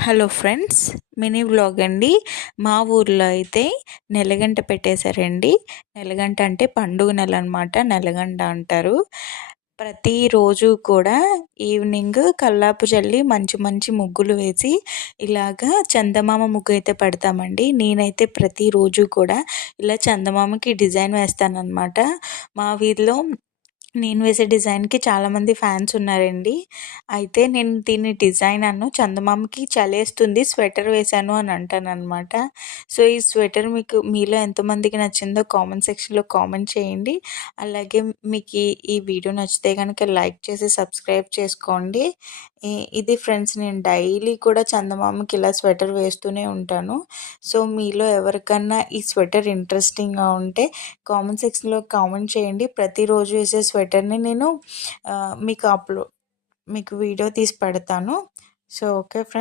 Hello friends, mini vlog అండి. మా ఊర్లో అయితే నెలగంట పెట్టేశారండి. నెలగంట అంటే పండుగ నెల అనమాట. నెలగంట అంటారు. ప్రతిరోజు కూడా ఈవినింగ్ కల్లాపు చల్లి మంచి మంచి ముగ్గులు వేసి ఇలాగా చందమామ ముగ్గు అయితే పెడతామండి. నేనైతే ప్రతిరోజు కూడా ఇలా చందమామకి డిజైన్ వేస్తానన్నమాట. మా వీధిలో నేను వేసే డిజైన్‌కి చాలామంది ఫ్యాన్స్ ఉన్నారండి. అయితే నేను దీని డిజైన్ చందమామకి చలేస్తుంది, స్వెటర్ వేశాను అని అంటాననమాట. సో, ఈ స్వెటర్ మీలో ఎంతమందికి నచ్చిందో కామెంట్ సెక్షన్‌లో కామెంట్ చేయండి. అలాగే మీకు ఈ వీడియో నచ్చితే గనక లైక్ చేసి సబ్స్క్రైబ్ చేసుకోండి. ఇది ఫ్రెండ్స్, నేను డైలీ కూడా చందమామకి ఇలా స్వెటర్ వేస్తూనే ఉంటాను. సో, మీలో ఎవరికన్నా ఈ స్వెటర్ ఇంట్రెస్టింగ్‌గా ఉంటే కామెంట్ సెక్షన్‌లో కామెంట్ చేయండి. ప్రతిరోజు వేసే స్వెటర్‌ని నేను మీకు వీడియో తీసి పెడతాను. So, okay friends.